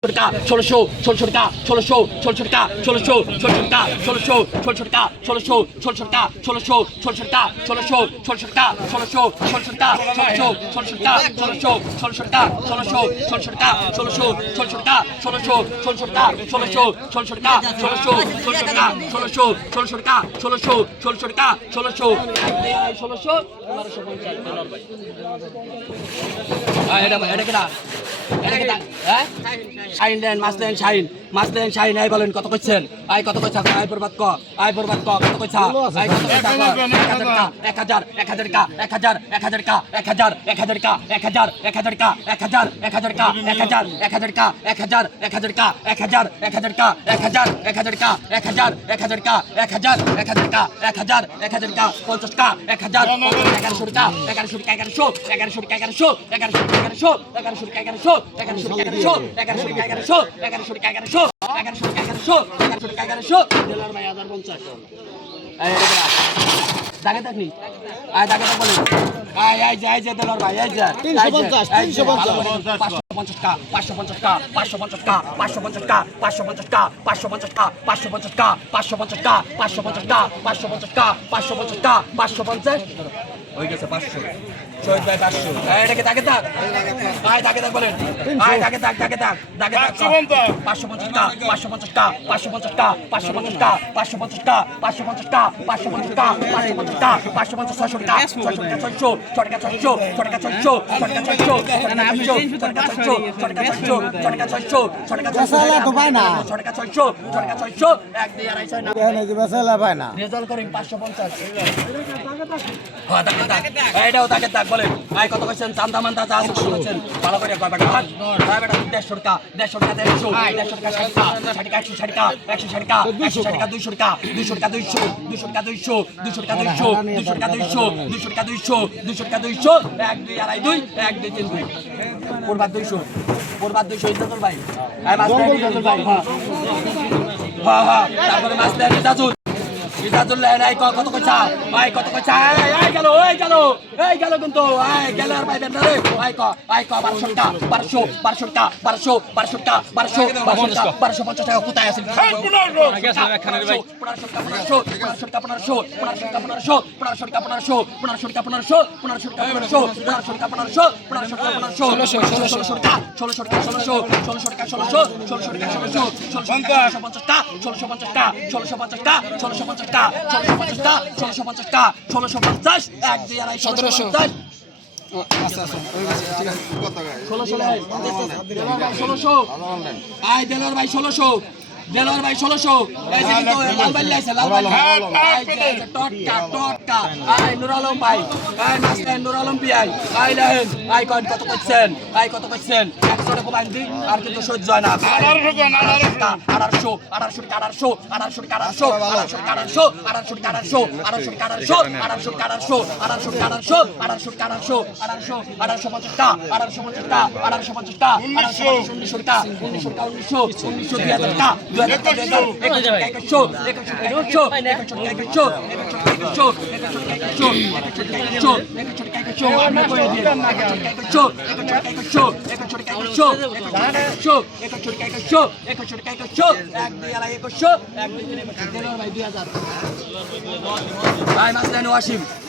ষোলোশো ষোলোশো টাকা ষোলোশো ষোলোশো টাকা ষোলোশো ষোলোশো টাকা ষোলোশো ষোলোশো টাকা ষোলোশো ষোলোশো টাকা ষোলোশো ষোলোশো টাকা ষোলোশো ষোলোশো টাকা ষোলোশো ষোলোশো টাকা ষোলোশো ষোলোশো টাকা ষোলোশো ষোলোশো টাকা ষোলোশো ষোলোশো টাকা ষোলোশো ষোলোশো টাকা ষোলোশো ষোলোশো টাকা ষোলোশো ষোলোশো টাকা ষোলোশো ষোলোশো টাকা ষোলোশো ষোলোশো টাকা ষোলোশো ষোলোশো টাকা ষোলোশো ষোলোশো এটা কেনা শাইন দেন মাছ দেন শাইন আই বলেন কত কইছেন আই কত কইছা আই বরবাদ ক কত কইছা আই কত কইছা 1000 1000 কা 1000 1000 কা 1000 1000 কা 1000 1000 কা 1000 1000 কা 1000 1000 কা 1000 1000 কা 1000 1000 কা 1000 1000 কা 1000 1000 কা 1000 1000 কা 1000 1000 কা 50 কা 1000 1100 কা 1100 কা 1100 1100 কা 1100 1100 কা 1100 1100 কা 1100 দাগে থাকনি আয় দাগে থাক বলেন আয় যে দেলার ভাই আয় যা 550 কা 550 কা 550 কা 550 কা 550 কা 550 কা 550 কা 550 কা 550 কা 550 কা 550 কা 550 হয়ে গেছে 500 শহীদ ভাই 500 এটাকে দাগে থাক আয় দাগে থাক বলেন আয় দাগে থাক 550 কা 550 কা 550 কা 550 কা 550 কা 550 কা 550 কা 550 কা 550 600 কা 600 টাকা 600 টাকা 600 টাকা 600 টাকা 600 এক দিয়ে আড়াইশো না ভাই না রেজাল্ট করিম 550 হ্যাঁ এটাও তাকে তাক বলেন আয় কত কইছেন চান্দা মান্দা যা আছে কইছেন ভালো করে কয় বেটা ভাই বেটা 150 টাকা 150 টাকা 150 টাকা 60 টাকা 160 টাকা 160 টাকা 200 টাকা 200 টাকা 200 টাকা 200 200 টাকা 200 200 টাকা 200 200 টাকা 200 200 টাকা 200 1 2 আড়াই 2 1 2 3 2 পরবাদ 200 ইজ্জতুল ভাই আয় মাছ দেন ইজ্জতুল ভাই হ্যাঁ তারপরে মাছ দেন ইজাজুল নাই কত কইছা ভাই কত কইছা এই গেল কিন্তু এই গেল আর পাইবেন না রে আই ক 1200 টাকা 1200 টাকা 1200 টাকা কোথায় আছে 1500 টাকা 1600 দেলোয়ার ভাই 1600 এই যে কিন্তু লালবাল্লি আছে লালবাল্লি টটকা আই নুর আলম ভাই আই মাস্টার নুর আলম ভাই আই লাহেন আই কত কইছেন 100 টাকা বান্ধি আর কিন্তু সহ্য হয় না 1800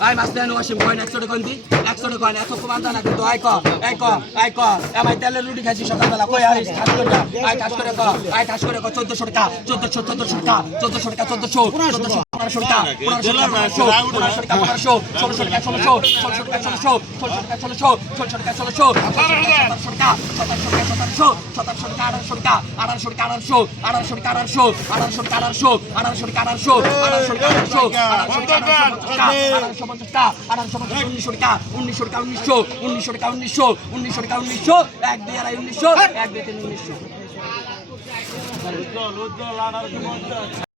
আই মাসলেন ওয়াসিম কইন 100 টাকা কইন দি 100 টাকা কইন এত কমান জানা কিন্তু আই ক আমি তেলের রুটি খাইছি সকালবেলা কই আই কাজ করে ক 1400 টাকা 1400 টাকা 1500 টাকা 1600 টাকা 1600 টাকা 1600 টাকা 1900